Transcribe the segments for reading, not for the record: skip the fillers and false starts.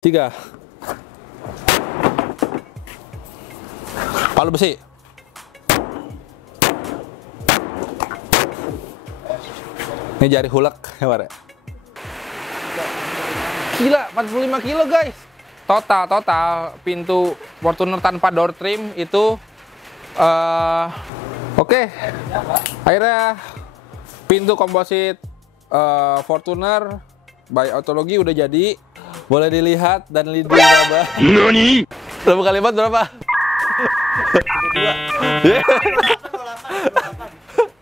Tiga. Palu besi. Ini jari hulek ya, Pak. Gila, 45 kilo guys. Total pintu Fortuner tanpa door trim itu oke. Akhirnya pintu komposit Fortuner by Autologi udah jadi. Boleh dilihat dan lihat berapa? Nani? Berapa kali lipat berapa?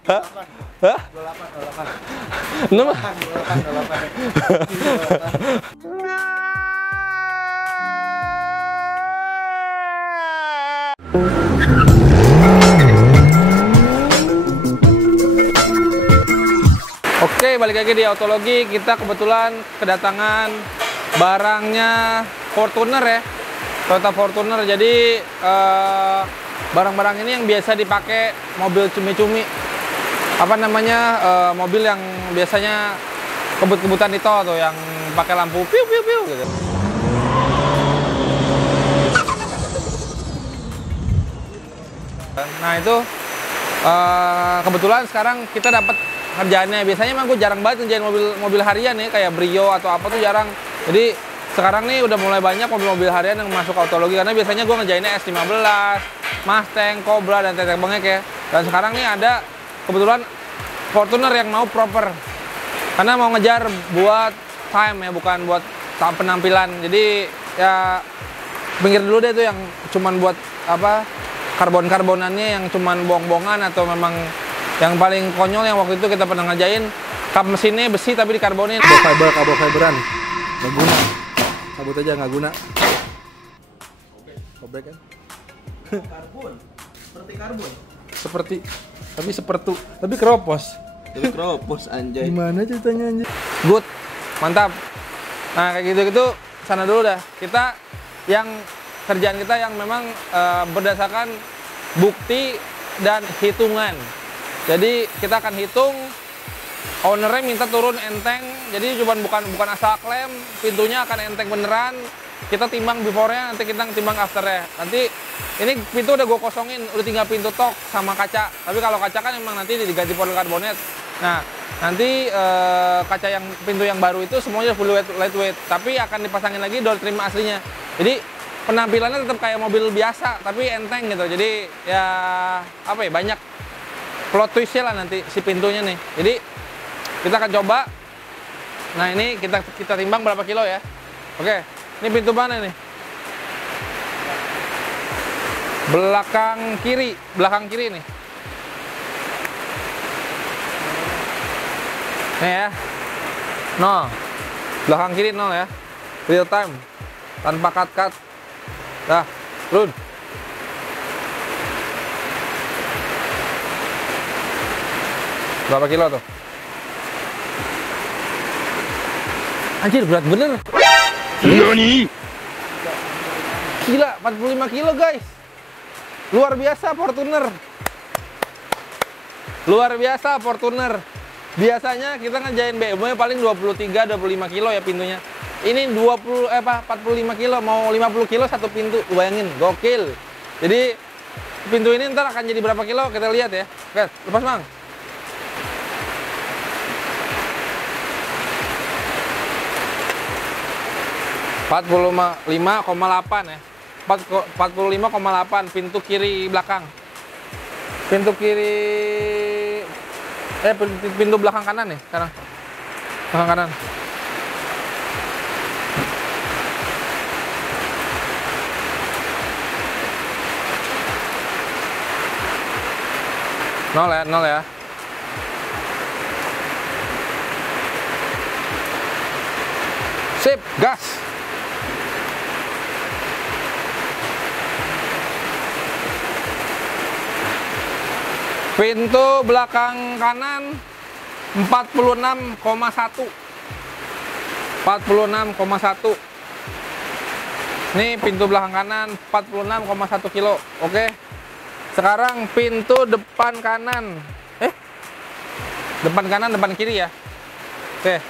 Hah? Hah? 28, 28. Oke, balik lagi di Autologi. Kita kebetulan kedatangan barangnya Fortuner ya, Toyota Fortuner. Jadi barang-barang ini yang biasa dipakai mobil cumi-cumi, apa namanya, mobil yang biasanya kebut-kebutan itu tuh, yang pakai lampu piu piu piu gitu. Nah itu kebetulan sekarang kita dapat kerjaannya. Biasanya emang gue jarang banget ngerjain mobil harian nih, kayak Brio atau apa tuh jarang. Jadi sekarang nih udah mulai banyak mobil-mobil harian yang masuk Autologi, karena biasanya gue ngerjainnya S15, Mustang, Cobra, dan tetek bengek ya. Dan sekarang nih ada kebetulan Fortuner yang mau proper, karena mau ngejar buat time ya, bukan buat penampilan. Jadi ya pinggir dulu deh tuh yang cuman buat apa, karbon-karbonannya yang cuman bohong-bohongan, atau memang yang paling konyol yang waktu itu kita pernah ngerjain kap mesinnya besi tapi dikarbonin. Kabel fiberan nggak guna, cabut aja nggak guna. Kobek kan? Karbon, seperti karbon. Tapi keropos. Tapi keropos anjay. Gimana ceritanya anjay? Good, mantap. Nah kayak gitu-gitu sana dulu dah. Kita yang kerjaan kita yang memang berdasarkan bukti dan hitungan. Jadi kita akan hitung, ownernya minta turun enteng, jadi bukan asal klaim, pintunya akan enteng beneran. Kita timbang before-nya, nanti kita timbang after-nya. Nanti ini pintu udah gue kosongin, udah tinggal pintu tok sama kaca. Tapi kalau kaca kan emang nanti diganti polikarbonat. Nah nanti kaca yang pintu yang baru itu semuanya full lightweight, tapi akan dipasangin lagi door trim aslinya. Jadi penampilannya tetap kayak mobil biasa, tapi enteng gitu. Jadi ya apa ya, banyak plot twist-nya lah nanti si pintunya nih. Jadi kita akan coba. Nah ini kita timbang berapa kilo ya. Oke, ini pintu mana nih? Belakang kiri nih. Nih ya, 0. Belakang kiri 0 ya. Real time, tanpa cut. Dah, run. Berapa kilo tuh? Anjir, berat bener. Nani? Gila, 45 kilo guys. Luar biasa Fortuner. Luar biasa Fortuner. Biasanya kita ngerjain BMW paling 23-25 kilo ya pintunya. Ini 45 kilo, mau 50 kilo satu pintu. Bayangin, gokil. Jadi pintu ini ntar akan jadi berapa kilo, kita lihat ya. Oke, lepas Mang. ...45,8 ya, 45,8 pintu kiri belakang, pintu belakang kanan nih sekarang, belakang kanan. Nol ya. Sip, gas. Pintu belakang kanan 46,1. Ini pintu belakang kanan 46,1 kilo. Oke. Sekarang pintu depan kanan. Depan kanan, depan kiri ya. Oke.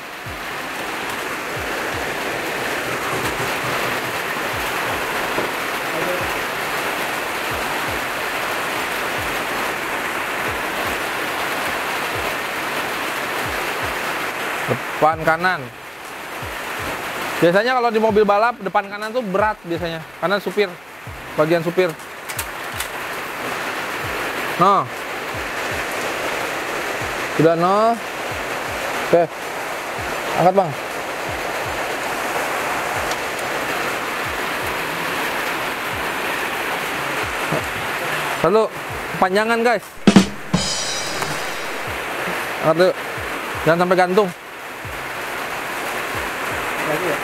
depan kanan. Biasanya kalau di mobil balap depan kanan tuh berat biasanya, karena supir, bagian supir. No. Sudah no. Oke. Angkat bang. Lalu panjangan guys. Angkat dulu. Jangan sampai gantung. Lagi ya?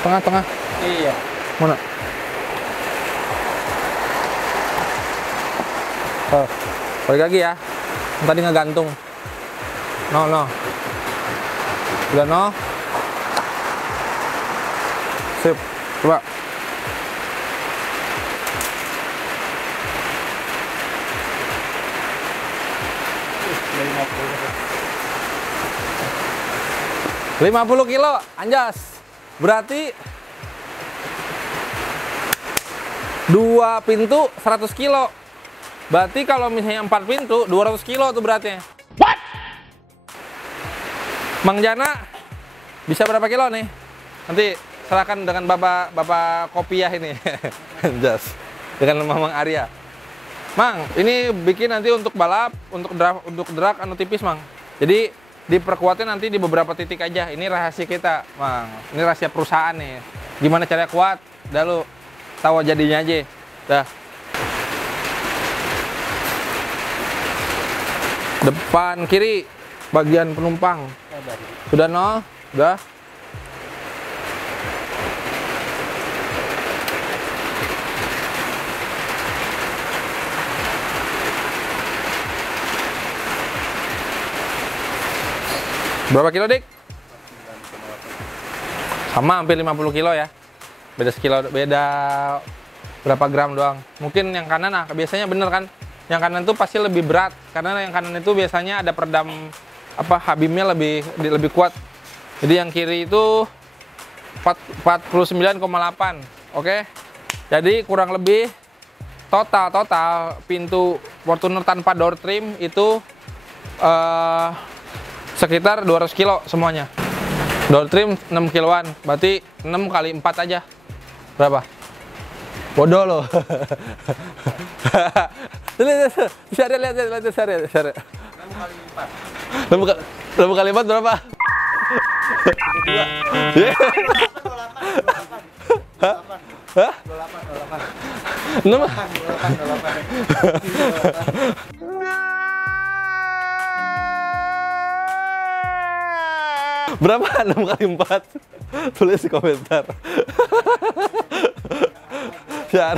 Tengah-tengah. Iya. Mana? Oh, balik lagi ya. Tadi ngegantung. No. Udah no. Sip. Coba. Dari 50 kilo, anjas. Berarti 2 pintu 100 kilo. Berarti kalau misalnya 4 pintu 200 kilo tuh beratnya. What? Mang Jana bisa berapa kilo nih? Nanti serahkan dengan Bapak Kopiah ini. Anjas. Dengan Mamang Arya. Mang, ini bikin nanti untuk balap, untuk drag anu tipis, Mang. Jadi diperkuatnya nanti di beberapa titik aja. Ini rahasia kita, Mang. Ini rahasia perusahaan nih. Gimana caranya kuat? Dah lu tahu jadinya aja. Dah. Depan kiri bagian penumpang. Sudah no? Sudah. Berapa kilo, Dik? Sama, hampir 50 kilo ya. Beda sekilo, beda berapa gram doang. Mungkin yang kanan, nah biasanya bener kan? Yang kanan tuh pasti lebih berat. Karena yang kanan itu biasanya ada peredam, habimnya lebih kuat. Jadi yang kiri itu 49,8. Oke? Jadi kurang lebih total pintu Fortuner tanpa door trim itu sekitar 200 kilo semuanya. Door trim 6 kiloan, berarti 6 kali 4 aja. Berapa? Bodoh loh. Lihat. 6 kali 4. 6 kali 4 berapa? 2. Hah? 28. 28. Berapa 6 kali 4? Tulis di komentar. Ya.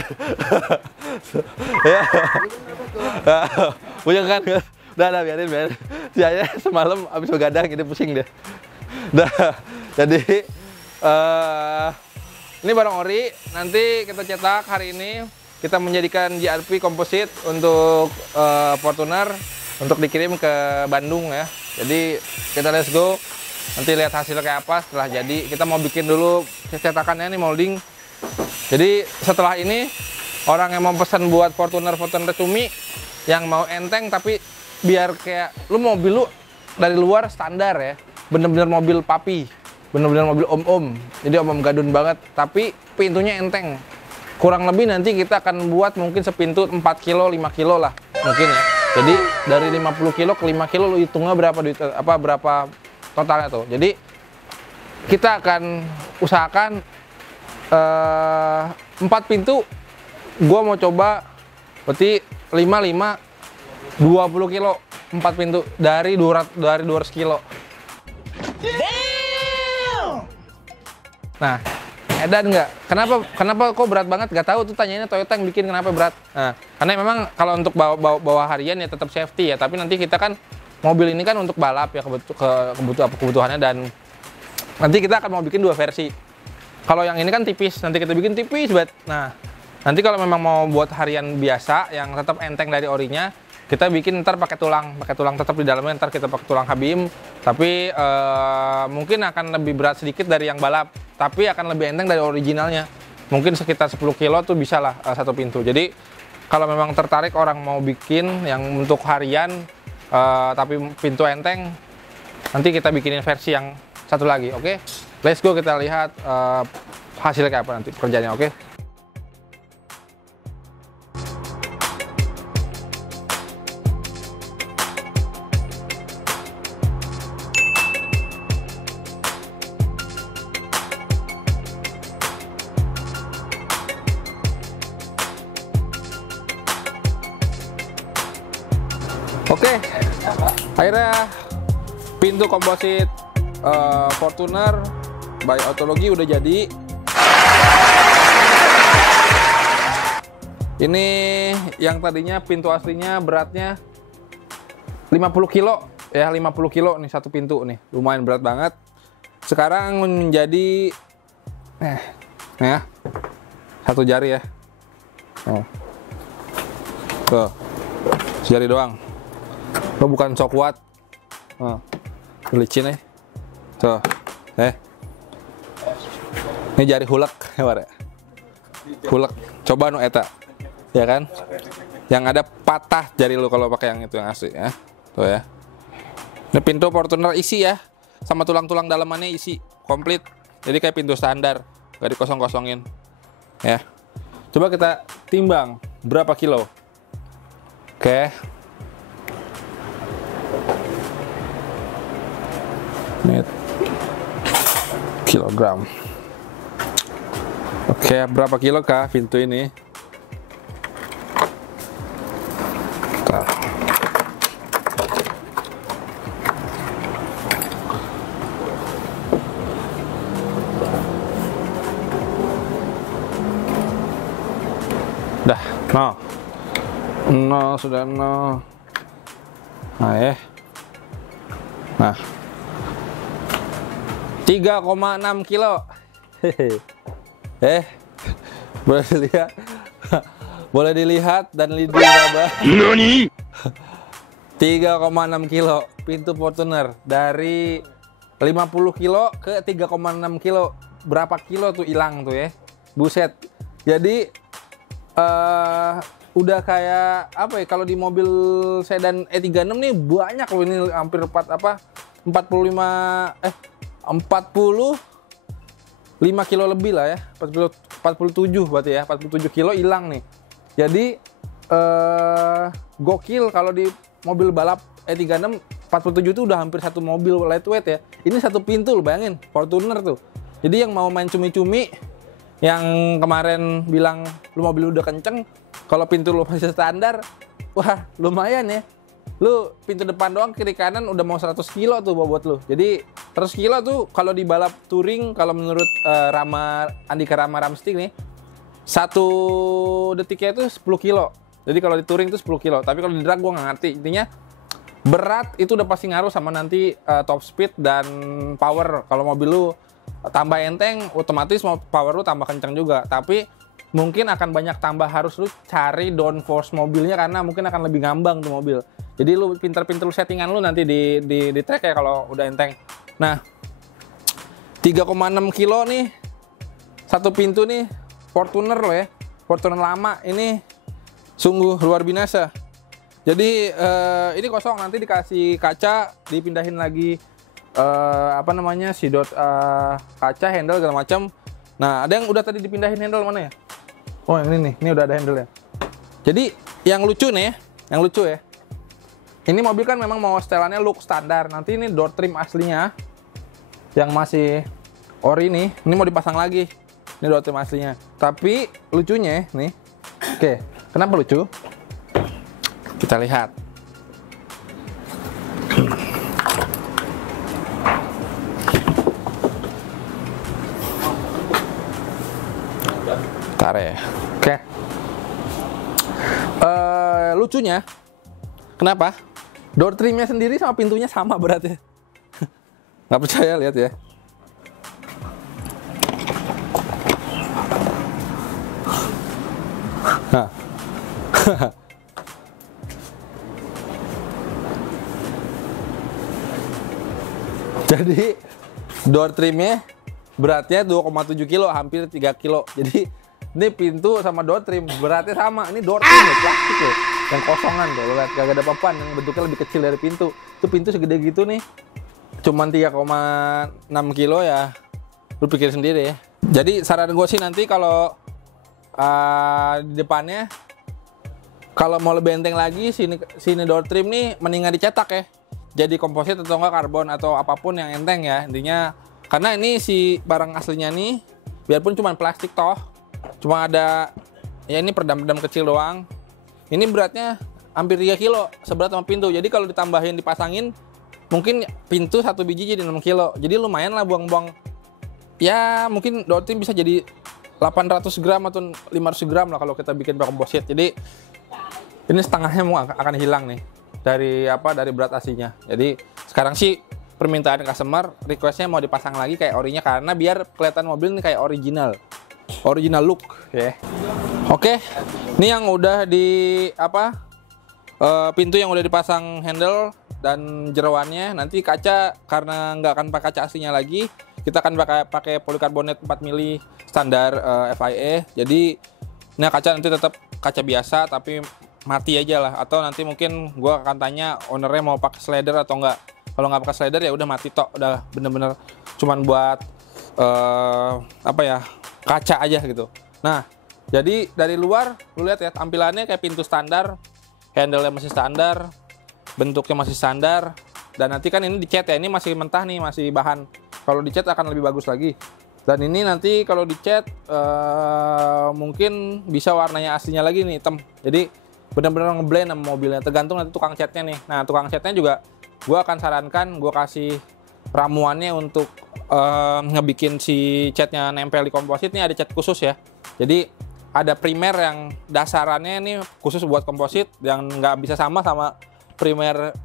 Punya kan? Udah biarin. Saya semalam abis begadang ini pusing deh. Dah. Jadi ini barang ori. Nanti kita cetak hari ini. Kita menjadikan GRP komposit untuk Fortuner untuk dikirim ke Bandung ya. Jadi kita let's go. Nanti lihat hasilnya kayak apa setelah jadi. Kita mau bikin dulu cetakannya nih, molding. Jadi setelah ini orang yang mau pesan buat Fortuner Cumi yang mau enteng tapi biar kayak lu mobil lu dari luar standar ya, bener-bener mobil papi, bener-bener mobil om-om. Jadi om-om gadun banget, tapi pintunya enteng. Kurang lebih nanti kita akan buat mungkin sepintu 4 kilo, 5 kilo lah mungkin ya. Jadi dari 50 kilo ke 5 kilo lu hitungnya berapa totalnya tuh. Jadi kita akan usahakan 4 pintu. Gua mau coba berarti 5 20 kilo 4 pintu dari 200 kilo. Nah, edan nggak? Kenapa kok berat banget? Gak tahu tuh, tanyainnya Toyota yang bikin kenapa berat. Nah, karena memang kalau untuk bawa harian ya tetap safety ya, tapi nanti kita kan mobil ini kan untuk balap ya, kebutuhannya, dan nanti kita akan mau bikin 2 versi. Kalau yang ini kan tipis, nanti kita bikin tipis banget. Nah, nanti kalau memang mau buat harian biasa yang tetap enteng dari orinya, kita bikin ntar pakai tulang tetap di dalamnya, ntar kita pakai tulang Habim, tapi mungkin akan lebih berat sedikit dari yang balap, tapi akan lebih enteng dari originalnya. Mungkin sekitar 10 kilo tuh bisa lah 1 pintu. Jadi kalau memang tertarik orang mau bikin yang untuk harian tapi pintu enteng, Nanti kita bikinin versi yang satu lagi, oke? Let's go, kita lihat hasilnya kayak apa nanti kerjanya, oke? Oke, akhirnya pintu komposit Fortuner by Autology udah jadi. Ini yang tadinya pintu aslinya beratnya 50 kilo ya, 50 kilo nih satu pintu nih, lumayan berat banget. Sekarang menjadi ya satu jari ya. Tuh, sejari doang. Lo bukan sok kuat. Licin nih. Tuh. Ini jari hulek ya, hulek. Coba nu eta. Ya kan? Yang ada patah jari lu kalau pakai yang itu yang asli ya. Tuh ya. Ini pintu Fortuner isi ya. Sama tulang-tulang dalamannya isi komplit. Jadi kayak pintu standar, gak dikosong-kosongin. Ya. Coba kita timbang berapa kilo. Oke. Ini kilogram. Oke, berapa kilo kah pintu ini? Bentar. Dah, no sudah no. Nah, nah. 3,6 kilo. Boleh dilihat. Boleh dilihat dan diraba. Nani? 3,6 kilo pintu Fortuner dari 50 kilo ke 3,6 kilo. Berapa kilo tuh hilang tuh ya? Buset. Jadi udah kayak apa ya, kalau di mobil sedan E36 nih banyak loh, ini hampir 45 kilo lebih lah ya, 47 berarti ya, 47 kilo hilang nih. Jadi gokil kalau di mobil balap E36 47 itu udah hampir satu mobil lightweight ya. Ini satu pintu lo bayangin, Fortuner tuh. Jadi yang mau main cumi-cumi, yang kemarin bilang lu mobil udah kenceng, kalau pintu lu masih standar, wah lumayan ya. Lu pintu depan doang kiri kanan udah mau 100 kilo tuh bobot lu. Jadi 100 kilo tuh kalau di balap touring, kalau menurut Andika Rama Ramstik nih, 1 detiknya itu 10 kilo. Jadi kalau di touring itu 10 kilo. Tapi kalau di drag gua nggak ngerti. Intinya berat itu udah pasti ngaruh sama nanti top speed dan power. Kalau mobil lu tambah enteng, otomatis power lu tambah kencang juga. Tapi mungkin akan banyak tambah, harus lu cari downforce mobilnya karena mungkin akan lebih ngambang tuh mobil. Jadi lu pinter-pinter lu settingan lu nanti di track ya kalau udah enteng. Nah, 3,6 kilo nih satu pintu nih Fortuner loh ya. Fortuner lama ini sungguh luar binasa. Jadi ini kosong, nanti dikasih kaca, dipindahin lagi kaca, handle segala macam. Nah, ada yang udah tadi dipindahin handle mana ya? Oh, yang ini nih, ini udah ada handle ya. Jadi yang lucu nih, yang lucu ya. Ini mobil kan memang mau setelannya look standar. Nanti ini door trim aslinya yang masih ori nih, ini mau dipasang lagi. Ini door trim aslinya. Tapi lucunya nih, oke, kenapa lucu? Kita lihat. Bentar ya. Oke. Lucunya, kenapa? Door trimnya sendiri sama pintunya sama beratnya. Nggak percaya, lihat ya. Nah. Jadi door trimnya beratnya 2,7 kilo, hampir 3 kilo. Jadi ini pintu sama door trim beratnya sama. Ini door trim ya, plastik loh, yang kosongan tuh. Lihat, gak ada papan, yang bentuknya lebih kecil dari pintu. Itu pintu segede gitu nih. cuman 3,6 kilo ya lu pikir sendiri ya. Jadi saran gue sih nanti kalau di depannya kalau mau lebih enteng lagi sini door trim nih mendingan dicetak ya. Jadi komposit atau enggak karbon atau apapun yang enteng ya intinya. Karena ini si barang aslinya nih biarpun cuma plastik toh, cuma ada ya ini peredam-peredam kecil doang. Ini beratnya hampir 3 kilo seberat sama pintu. Jadi kalau ditambahin dipasangin mungkin pintu 1 biji jadi 6 kilo. Jadi lumayan lah buang-buang. Ya mungkin door trim bisa jadi 800 gram atau 500 gram lah kalau kita bikin komposit. Jadi ini setengahnya mau akan hilang nih dari berat aslinya. Jadi sekarang sih permintaan customer requestnya mau dipasang lagi kayak orinya karena biar kelihatan mobil ini kayak original look ya. Oke, ini yang udah di pintu yang udah dipasang handle dan jeroannya. Nanti kaca karena nggak akan pakai kaca aslinya lagi, kita akan pakai polikarbonat 4 mili standar FIA. Jadi nah kaca nanti tetap kaca biasa tapi mati aja lah, atau nanti mungkin gue akan tanya ownernya mau pakai slider atau enggak. Kalau nggak pakai slider ya udah mati tok, udah bener-bener cuman buat kaca aja gitu. Nah jadi dari luar lu lihat ya tampilannya kayak pintu standar, handle-nya masih standar, bentuknya masih standar, dan nanti kan ini dicat ya, ini masih mentah nih, masih bahan. Kalau dicat akan lebih bagus lagi. Dan ini nanti kalau dicat mungkin bisa warnanya aslinya lagi nih hitam. Jadi benar-benar ngeblend sama mobilnya, tergantung nanti tukang catnya nih. Nah tukang catnya juga gue akan sarankan gue kasih ramuannya untuk ngebikin si catnya nempel di komposit. Nih ada cat khusus ya, jadi ada primer yang dasarannya nih khusus buat komposit yang nggak bisa sama primer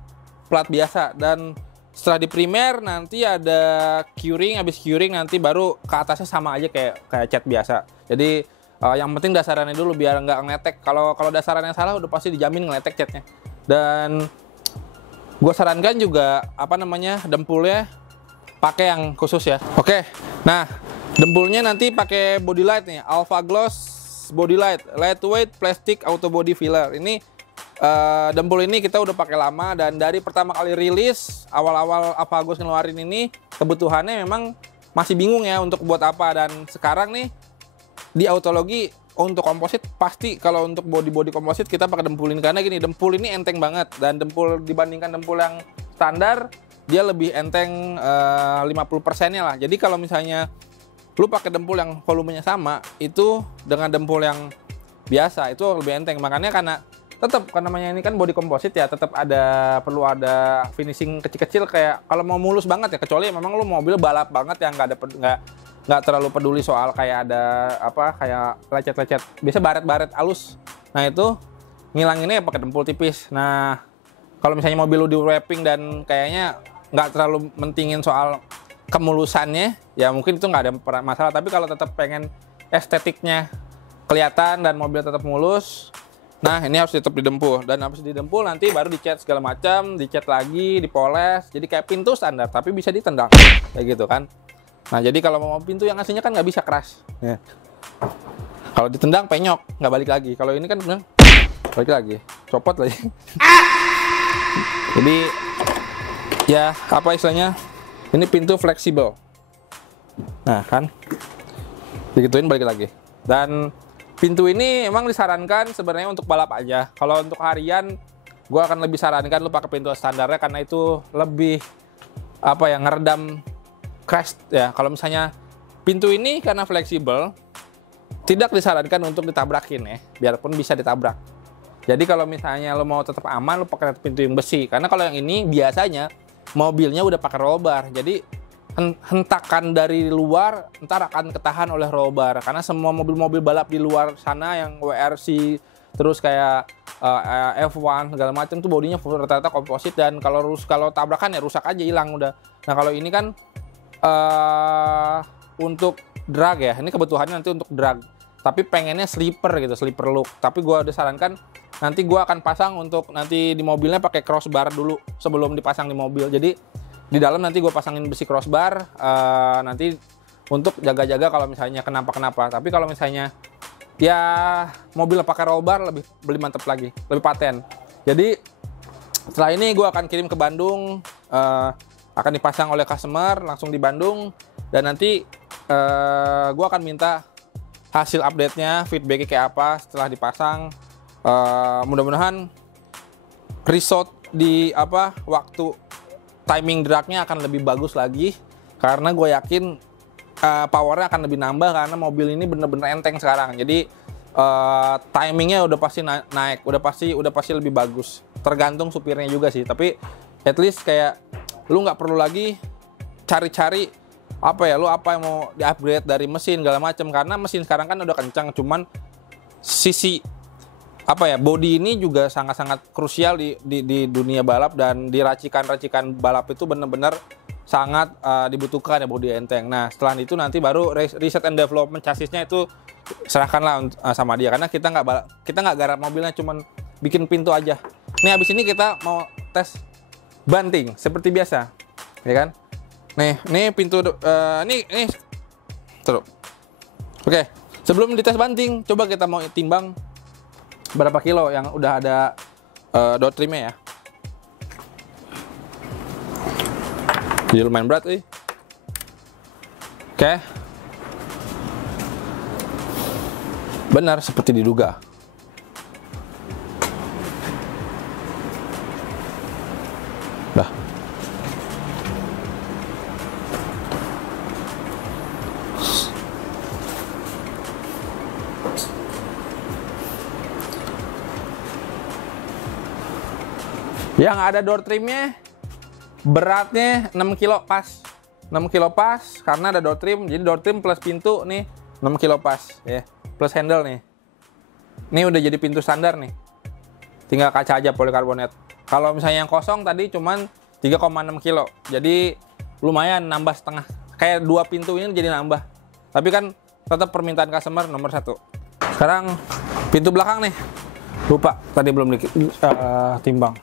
plat biasa. Dan setelah di primer nanti ada curing, habis curing nanti baru ke atasnya sama aja kayak cat biasa. Jadi yang penting dasarannya dulu biar nggak ngeletek. Kalau dasarannya salah udah pasti dijamin ngeletek catnya. Dan gue sarankan juga dempulnya pakai yang khusus ya. Oke, nah dempulnya nanti pakai body light nih, Alpha Gloss body light, lightweight plastic auto body filler. Ini dempul ini kita udah pakai lama, dan dari pertama kali rilis awal-awal Alpha Gloss ngeluarin ini kebutuhannya memang masih bingung ya untuk buat apa. Dan sekarang nih di Autologi untuk komposit pasti kalau untuk body komposit kita pakai dempul ini, karena gini, dempul ini enteng banget, dan dempul dibandingkan dempul yang standar dia lebih enteng 50%-nya lah. Jadi kalau misalnya lu pakai dempul yang volumenya sama itu dengan dempul yang biasa itu lebih enteng. Makanya karena namanya ini kan body komposit ya, tetap perlu ada finishing kecil-kecil kayak kalau mau mulus banget ya, kecuali memang lu mobil balap banget yang nggak terlalu peduli soal kayak ada kayak lecet-lecet, biasa baret-baret halus. Nah itu ngilanginnya ya pakai dempul tipis. Nah kalau misalnya mobil lu di wrapping dan kayaknya nggak terlalu mentingin soal kemulusannya, ya mungkin itu nggak ada masalah. Tapi kalau tetap pengen estetiknya kelihatan dan mobil tetap mulus, nah ini harus tetap didempul. Dan habis didempul nanti baru dicat segala macam, dicat lagi, dipoles. Jadi kayak pintu standar tapi bisa ditendang kayak gitu kan. Nah jadi kalau mau pintu yang aslinya kan nggak bisa keras ya. Kalau ditendang penyok, nggak balik lagi. Kalau ini kan bener balik lagi, copot lagi. Jadi ya istilahnya, ini pintu fleksibel. Nah kan digituin balik lagi. Dan pintu ini emang disarankan sebenarnya untuk balap aja. Kalau untuk harian gue akan lebih sarankan lu pakai pintu standarnya, karena itu lebih ngeredam crash ya. Kalau misalnya pintu ini karena fleksibel tidak disarankan untuk ditabrakin ya, biarpun bisa ditabrak. Jadi kalau misalnya lo mau tetap aman, lo pakai pintu yang besi. Karena kalau yang ini biasanya mobilnya udah pakai roll bar, jadi hentakan dari luar ntar akan ketahan oleh roll bar. Karena semua mobil-mobil balap di luar sana yang WRC terus kayak F1 segala macam tuh bodinya rata-rata komposit, dan kalau tabrakan ya rusak aja, hilang udah. Nah kalau ini kan untuk drag ya, ini kebutuhannya nanti untuk drag, tapi pengennya sleeper gitu, sleeper look. Tapi gue udah sarankan nanti gue akan pasang untuk nanti di mobilnya pakai crossbar dulu sebelum dipasang di mobil. Jadi di dalam nanti gue pasangin besi crossbar nanti untuk jaga-jaga kalau misalnya kenapa-kenapa. Tapi kalau misalnya ya mobil pakai roll bar lebih mantep lagi, lebih paten. Jadi setelah ini gue akan kirim ke Bandung akan dipasang oleh customer langsung di Bandung, dan nanti gue akan minta hasil update-nya, feedback-nya kayak apa setelah dipasang. Mudah-mudahan result di waktu timing drag-nya akan lebih bagus lagi, karena gue yakin powernya akan lebih nambah karena mobil ini bener-bener enteng sekarang. Jadi timingnya udah pasti naik, udah pasti lebih bagus. Tergantung supirnya juga sih, tapi at least kayak lu nggak perlu lagi cari-cari lu apa yang mau di-upgrade dari mesin segala macam, karena mesin sekarang kan udah kencang. Cuman sisi body ini juga sangat-sangat krusial di dunia balap, dan di racikan-racikan balap itu bener-bener sangat dibutuhkan ya body enteng. Nah setelah itu nanti baru research and development chassisnya itu serahkanlah sama dia, karena kita nggak garap mobilnya, cuman bikin pintu aja. Nih habis ini kita mau tes banting seperti biasa, ya kan? Nih pintu nih terus. Oke, sebelum dites banting, coba kita mau timbang berapa kilo yang udah ada door trimnya ya. Jadi lumayan berat sih. Oke. Benar seperti diduga. Dah. Yang ada door trimnya beratnya 6 kilo pas. 6 kilo pas karena ada door trim. Jadi door trim plus pintu nih 6 kilo pas ya. Plus handle nih. Ini udah jadi pintu standar nih. Tinggal kaca aja polikarbonat. Kalau misalnya yang kosong tadi cuman 3,6 kilo. Jadi lumayan nambah setengah. Kayak 2 pintu ini jadi nambah. Tapi kan tetap permintaan customer nomor 1. Sekarang pintu belakang nih. Lupa tadi belum timbang.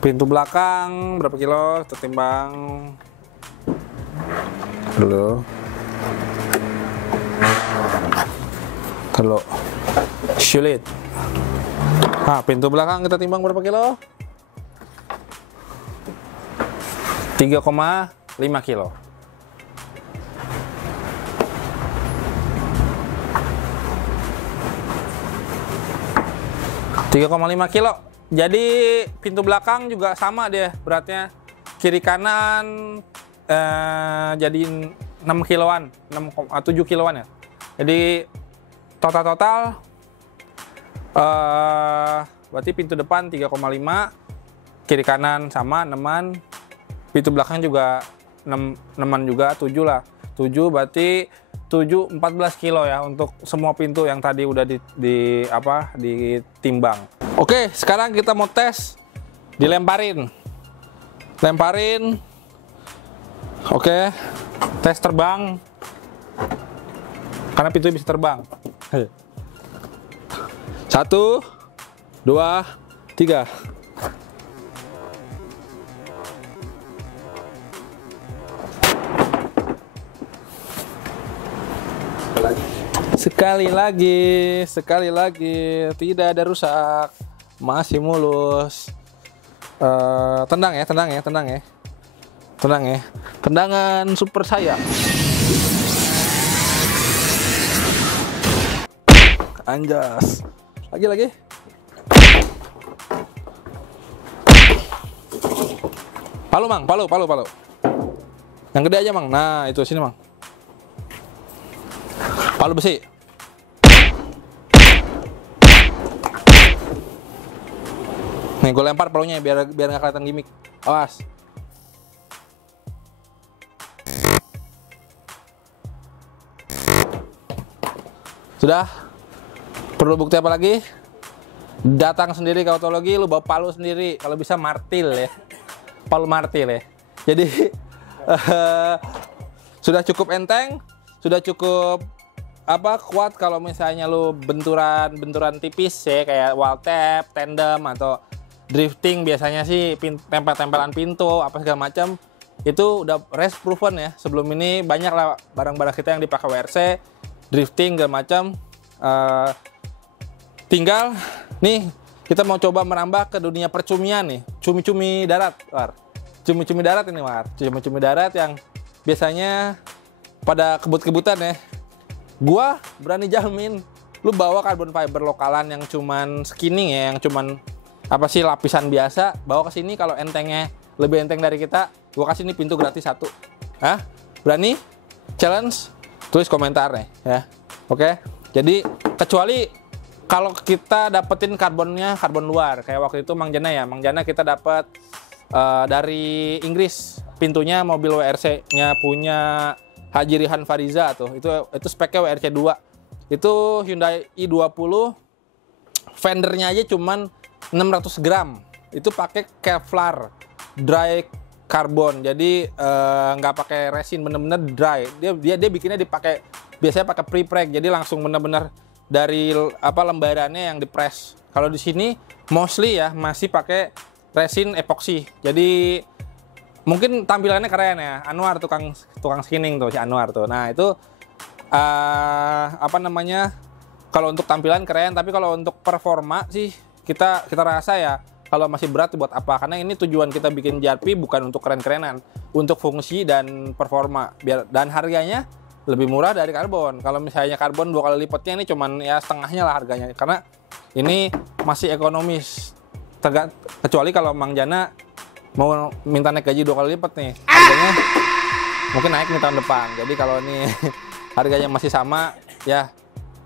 Pintu belakang berapa kilo? Tertimbang dulu. Kalau sulit. Pintu belakang kita timbang berapa kilo? 3,5 kilo. kilo. Jadi pintu belakang juga sama dia beratnya. Kiri kanan jadi 6 kiloan, 7 kiloan ya. Jadi total berarti pintu depan 3,5, kiri kanan sama 6-an, pintu belakang juga 6-an juga, 7 lah. 7 berarti 14 kilo ya untuk semua pintu yang tadi udah ditimbang. Oke, sekarang kita mau tes dilemparin. Lemparin. Oke. Tes terbang. Karena pintu bisa terbang. 1, 2, 3. Sekali lagi, tidak ada rusak, masih mulus. Tenang ya. Tendangan super sayang. Anjas. Lagi. Palu, Mang. Palu. Yang gede aja, Mang. Nah, itu sini, Mang. Palu besi. Nih, gue lempar palunya biar nggak kelihatan gimmick. Awas. Sudah? Perlu bukti apa lagi? Datang sendiri ke Autologi, lu bawa palu sendiri. Kalau bisa martil ya. Palu martil ya. Jadi sudah cukup enteng, sudah cukup kuat kalau misalnya lu benturan tipis ya, kayak wall tap, tandem atau drifting. Biasanya sih tempel-tempelan pintu apa segala macam itu udah race proven ya. Sebelum ini banyak lah barang-barang kita yang dipakai WRC, drifting segala macam. Tinggal nih kita mau coba merambah ke dunia percumian nih, cumi-cumi darat. cumi-cumi darat ini, Mar. Cumi-cumi darat yang biasanya pada kebut-kebutan ya. Gua berani jamin lu bawa carbon fiber lokalan yang cuman skinning ya, yang cuman apa sih lapisan biasa, bawa ke sini kalau entengnya lebih enteng dari kita, gua kasih ini pintu gratis 1. Hah? Berani? Challenge? Tulis komentar nih ya. Oke. Jadi kecuali kalau kita dapetin karbonnya karbon luar, kayak waktu itu Mang Jana ya. Mang Jana kita dapat dari Inggris, pintunya mobil WRC-nya punya Haji Rihan Fariza tuh. Itu speknya WRC 2. Itu Hyundai i20, fendernya aja cuman 600 gram. Itu pakai Kevlar dry carbon, jadi nggak pakai resin, bener-bener dry. Dia bikinnya biasanya pakai pre-preg, jadi langsung bener-bener dari apa lembarannya yang dipres. Kalau di sini mostly ya masih pakai resin epoxy. Jadi mungkin tampilannya keren ya. Anwar tukang skinning tuh, si Anwar tuh. Nah itu apa namanya, kalau untuk tampilan keren, tapi kalau untuk performa sih kita rasa ya kalau masih berat buat apa, karena ini tujuan kita bikin JRP bukan untuk keren-kerenan, untuk fungsi dan performa, dan harganya lebih murah dari karbon. Kalau misalnya karbon 2 kali lipatnya, ini cuman ya setengahnya lah harganya, karena ini masih ekonomis. Kecuali kalau Mang Jana mau minta naik gaji 2 kali lipat nih, harganya mungkin naik nih tahun depan. Jadi kalau ini harganya masih sama, ya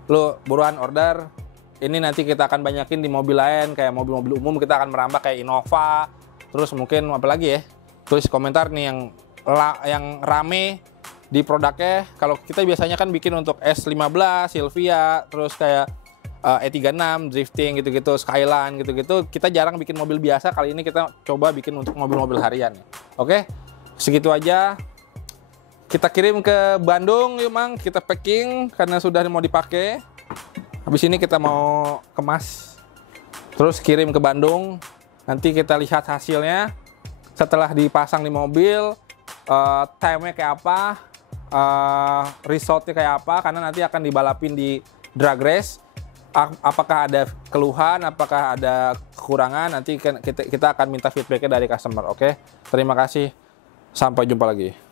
lu buruan order. Ini nanti kita akan banyakin di mobil lain, kayak mobil-mobil umum kita akan merambah kayak Innova. Terus mungkin apa lagi ya? Tulis komentar nih yang rame di produknya. Kalau kita biasanya kan bikin untuk S15, Silvia, terus kayak E36, drifting gitu-gitu, Skyline gitu-gitu. Kita jarang bikin mobil biasa. Kali ini kita coba bikin untuk mobil-mobil harian. Oke, segitu aja. Kita kirim ke Bandung yuk Mang, kita packing karena sudah mau dipakai. Habis ini kita mau kemas, terus kirim ke Bandung. Nanti kita lihat hasilnya setelah dipasang di mobil, time-nya kayak apa, resultnya kayak apa, karena nanti akan dibalapin di drag race. Apakah ada keluhan, apakah ada kekurangan, nanti kita akan minta feedbacknya dari customer. Oke, terima kasih, sampai jumpa lagi.